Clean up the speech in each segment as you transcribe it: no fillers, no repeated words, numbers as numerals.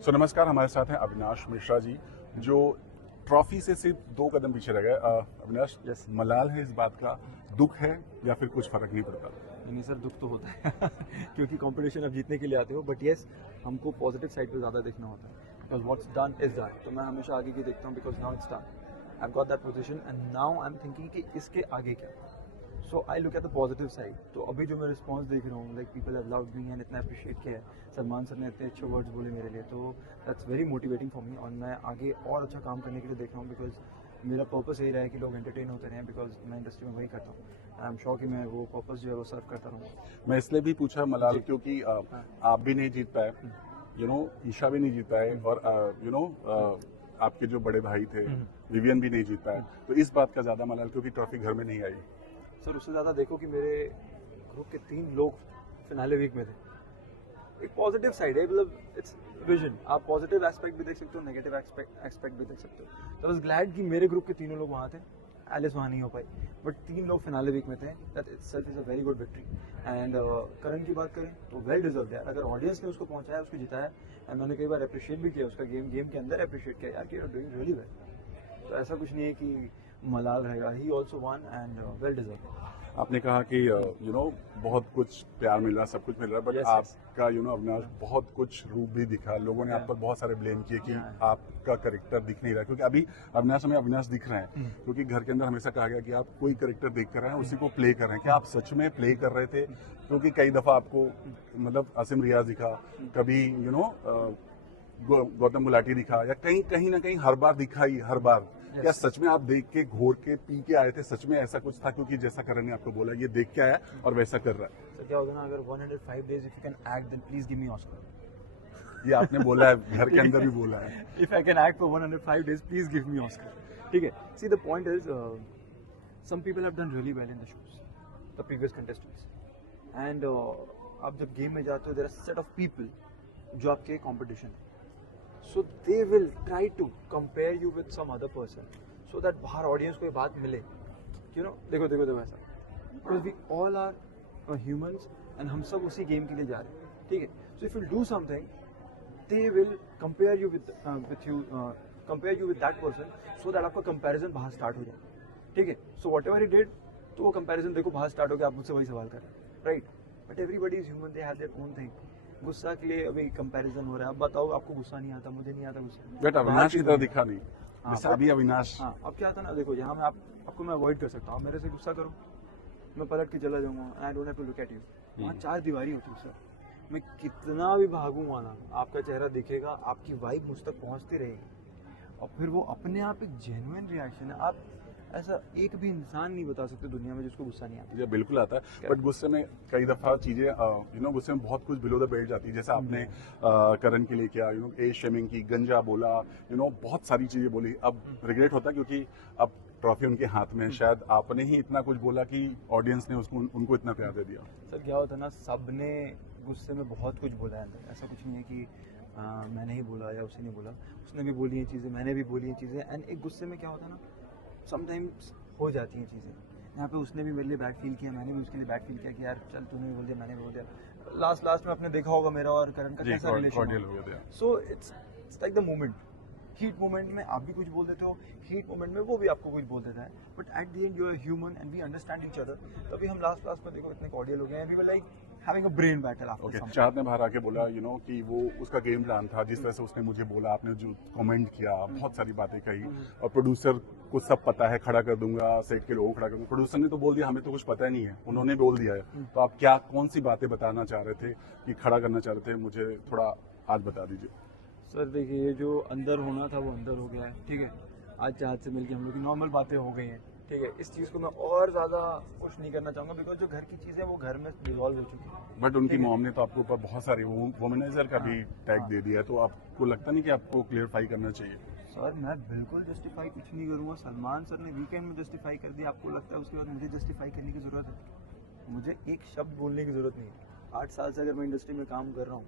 सो नमस्कार, हमारे साथ हैं अविनाश मिश्रा जी, जो ट्रॉफी से सिर्फ 2 कदम पीछे रह गए। अविनाश, यस। मलाल है इस बात का, दुख है या फिर कुछ फर्क नहीं पड़ता? नहीं सर, दुख तो होता है क्योंकि कंपटीशन आप जीतने के लिए आते हो, बट येस हमको पॉजिटिव साइड पे ज़्यादा देखना होता है, because what's done is done. तो मैं हमेशा आगे की देखता हूँ, because now it's done, I got that position and now I am thinking कि इसके आगे क्या। So I look at the positive side. तो अभी जो मैं रिस्पॉन्स देख रहा हूँ, like people have loved me and इतना अप्रिशिएट किया है, सलमान सर ने इतने अच्छे वर्ड्स बोले मेरे लिए, तो that's very motivating for me. और मैं आगे और अच्छा काम करने के लिए देख रहा हूँ, बिकॉज मेरा पर्पस यही रहा है कि लोग एंटरटेन होते रहें, बिकॉज मैं इंडस्ट्री में वही करता हूँ। आई एम श्योर कि मैं वो पर्पस जो है वो सर्व करता रहूँ। मैं इसलिए भी पूछा मलाल क्योंकि आप भी नहीं जीत पाए, ईशा भी नहीं जीत पाए, और आपके जो बड़े भाई थे विवियन भी नहीं जीत पाए। तो इस बात का ज्यादा मलाल क्योंकि ट्रॉफी घर में नहीं आई। सर उससे ज़्यादा देखो कि मेरे ग्रुप के 3 लोग फिनाले वीक में थे। एक पॉजिटिव साइड है, मतलब इट्स विजन। आप पॉजिटिव एस्पेक्ट भी देख सकते हो, नेगेटिव एस्पेक्ट भी देख सकते हो। तो आई वाज ग्लैड कि मेरे ग्रुप के तीनों लोग वहाँ थे। एलिस वहाँ नहीं हो पाई, बट 3 लोग फिनाले वीक में थे। That itself is a very good victory. And Karan की बात करें तो वेल डिजर्व्ड है। अगर ऑडियंस ने उसको पहुँचाया, उसको जिताया, एंड मैंने कई बार अप्रिशिएट भी किया उसका, गेम के अंदर अप्रिशिएट किया, यार कि you are doing really well. तो ऐसा कुछ नहीं है कि मलाल रहेगा, he also won and well deserved. आपने कहा कि बहुत कुछ प्यार मिल रहा, सब कुछ मिल रहा है, बट Yes, आपका अविनाश बहुत कुछ रूप भी दिखा। लोगों ने आप पर बहुत सारे ब्लेम किए कि आपका करेक्टर दिख नहीं रहा, क्योंकि अभी अविनाश हमें अविनाश दिख रहे हैं, क्योंकि घर के अंदर हमेशा कहा गया कि आप कोई करेक्टर देख कर रहे हैं, उसी को प्ले कर रहे हैं। क्या आप सच में प्ले कर रहे थे? क्योंकि कई दफा आपको मतलब आसिम रियाज दिखा, कभी गौतम गुलाटी दिखा, या कहीं ना कहीं हर बार दिखा ही, हर बार। क्या सच में आप देख के घोर के पी के आए थे? सच में ऐसा कुछ था? क्योंकि जैसा करण ने आपको बोला, ये देख के आया और वैसा कर रहा है। सर क्या होगा ना, अगर 105 days if you can act then please give me Oscar. ये आपने बोला है, घर के अंदर भी बोला है। If I can act for 105 days please give me Oscar. ठीक है, see the point is some people have done really well in the shows, the previous contestants, and आप जब गेम में जाते हो, there are set of people जो आपके competition है, so they will try to compare you with some other person so that बाहर audience को ये बात मिले, देखो ऐसा, because we all are humans and हम सब उसी गेम के लिए जा रहे हैं, ठीक है। so if you do something they will compare you with that person so that आपका comparison बाहर स्टार्ट हो जाए, ठीक है। so whatever he did, तो वो comparison देखो बाहर स्टार्ट हो गया, आप मुझसे वही सवाल कर रहे हैं, right? but everybody is human, they have their own thing। गुस्सा के लिए अभी कंपैरिजन हो रहा है। अब बताओ, आपको गुस्सा नहीं आता, मुझे नहीं आता गुस्सा, बट अविनाश की तरह दिखा नहीं। हाँ, जैसे अभी अविनाश। हाँ, अब क्या था ना, देखो यहाँ मैं आपको मैं अवॉइड कर सकता हूँ, मेरे से गुस्सा करो, मैं पलट के चला जाऊंगा, I don't have to look at you. वहाँ 4 दीवारी होती है सर, मैं कितना भी भागूंगा ना, आपका चेहरा दिखेगा, आपकी वाइब मुझ तक पहुँचती रहेगी, और फिर वो अपने आप एक जेन्युइन रिएक्शन है। आप ऐसा एक भी इंसान नहीं बता सकते दुनिया में जिसको गुस्सा नहीं आता। ये बिल्कुल आता है, बट गुस्से में कई दफा चीजें गुस्से में बहुत कुछ बिलो द बेल्ट जाती है। जैसे आपने करण के लिए किया, एज शेमिंग की, गंजा बोला, बहुत सारी चीजें बोली। अब रिग्रेट होता है क्योंकि अब ट्रॉफी उनके हाथ में है। शायद आपने ही इतना कुछ बोला कि ऑडियंस ने उनको इतना प्यार दे दिया। सर क्या होता है ना, सबने गुस्से में बहुत कुछ बोला है अंदर, ऐसा कुछ नहीं है कि मैंने ही बोला या उसने नहीं बोला, उसने भी बोली हैं चीज़ें, मैंने भी बोली हैं चीज़ें, एंड एक गुस्से में क्या होता है ना, समटाइम्स हो जाती हैं चीज़ें। यहाँ पे उसने भी मेरे लिए बैड फील किया, मैंने भी उसके लिए बैड फील किया कि यार चल तूने भी बोल दिया, मैंने भी बोल दिया। लास्ट में आपने देखा होगा मेरा और करण का कैसा रिलेशन हो गया। So it's like the moment, heat moment में आप भी कुछ बोल देते हो, हीट मोमेंट में वो भी आपको कुछ बोल देता है, but at the end you are human and we understand each other. तभी हम लास्ट में देखो इतने कॉर्डियल हो गए हैं, we were like having a brain battle after some. Chahat ने बाहर आके बोला कि वो उसका गेम प्लान था, जिस तरह से उसने मुझे बोला, आपने जो कमेंट किया, बहुत सारी बातें कही, और प्रोड्यूसर को सब पता है, खड़ा कर दूंगा, सेट के लोगों को खड़ा कर दूंगा। प्रोड्यूसर ने तो बोल दिया, हमें तो कुछ पता ही नहीं है, उन्होंने बोल दिया है। तो आप कौन सी बातें बताना चाह रहे थे कि खड़ा करना चाह रहे थे? मुझे थोड़ा आज बता दीजिए। सर देखिए, ये जो अंदर होना था वो अंदर हो गया है, ठीक है। आज चाहत से मिलकर हम लोग की नॉर्मल बातें हो गई हैं, ठीक है। इस चीज़ को मैं और ज़्यादा कुछ नहीं करना चाहूँगा, बिकॉज जो घर की चीज़ें वो घर में डिजॉल्व हो चुकी है। बट उनकी मॉम ने तो आपके ऊपर बहुत सारी वोमेनाइजर का भी टैग दे दिया है, तो आपको लगता नहीं कि आपको क्लियरफाई करना चाहिए? सर मैं बिल्कुल जस्टिफाई कुछ नहीं करूँगा। सलमान सर ने वीकेंड में जस्टिफाई कर दिया, आपको लगता है उसके बाद मुझे जस्टिफाई करने की ज़रूरत है? मुझे एक शब्द बोलने की ज़रूरत नहीं है। 8 साल से अगर मैं इंडस्ट्री में काम कर रहा हूँ,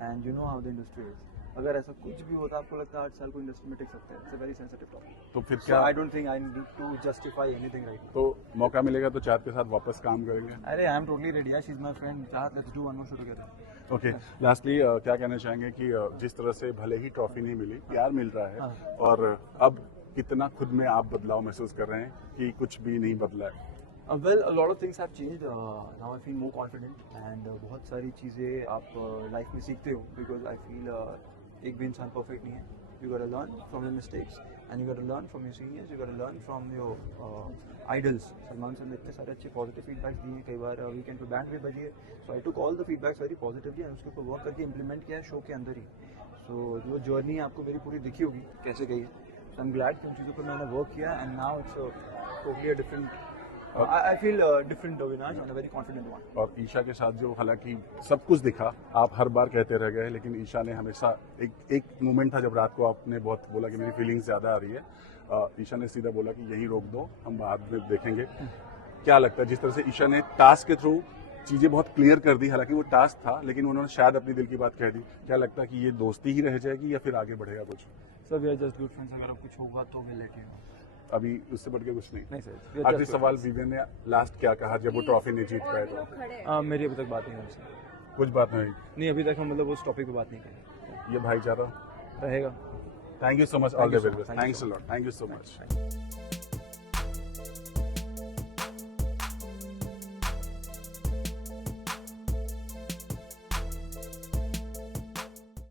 and you know how the industry is, अगर ऐसा कुछ भी होता, आपको लगता है 8 साल को इंडस्ट्री में टिक सकते हैं? It's a very sensitive topic. तो फिर क्या, I don't think I need to justify anything right now. तो मौका मिलेगा तो चाहत के साथ वापस काम करेंगे? अरे I am totally ready, she is my friend, Chahat let's do one more show together. Okay lastly क्या कहना चाहेंगे कि जिस तरह से भले ही ट्रॉफी नहीं मिली प्यार मिल रहा है हाँ। और अब कितना खुद में आप बदलाव महसूस कर रहे हैं कि कुछ भी नहीं बदला है? Well a lot of things have changed now I feel more confident and बहुत सारी चीज़ें आप लाइफ में सीखते हो बिकॉज आई फील एक भी इंसान परफेक्ट नहीं है. यू गोटा learn from your mistakes and you गोटा learn from your seniors, you गोटा learn from your idols. Salman sir ने इतने सारे अच्छे पॉजिटिव फीडबैक्स दिए, कई बार वीकेंड पे बैंड भी बजी है, so I took all the feedbacks very positively and उसके ऊपर वर्क करके इंप्लीमेंट किया है शो के अंदर ही. सो जो जर्नी आपको मेरी पूरी दिखी होगी कैसे गई है, सो आई एम ग्लैड कि उन चीज़ों पर मैंने वर्क किया and now it's totally a different. I feel different Avinash and a very confident one. और ईशा के साथ जो हालांकि सब कुछ दिखा, आप हर बार कहते रह गए, लेकिन ईशा ने हमेशा एक मोमेंट था जब रात को आपने बहुत बोला कि मेरी फीलिंग्स ज़्यादा आ रही है. ईशा ने सीधा बोला कि यहीं रोक दो, हम बाद में देखेंगे. क्या लगता है जिस तरह से ईशा ने टास्क के थ्रू चीज़ें बहुत क्लियर कर दी, हालांकि वो टास्क था लेकिन उन्होंने शायद अपनी दिल की बात कह दी, क्या लगता है कि ये दोस्ती ही रह जाएगी या फिर आगे बढ़ेगा कुछ? Sir, we are just good friends. अगर अब कुछ होगा तो we'll let you know. अभी उससे बढ़ के कुछ नहीं. नहीं सर. आखिरी सवाल, विवेन ने लास्ट क्या कहा जब वो ट्रॉफी नहीं जीत पाए तो? मेरी अभी तक बात नहीं है उनसे. कुछ बात नहीं. नहीं, अभी तक हम मतलब उस टॉपिक पे बात नहीं करें. ये भाईचारा रहेगा. Thank you so much. All the you so very much. Best. Thanks a lot. Thank you so much.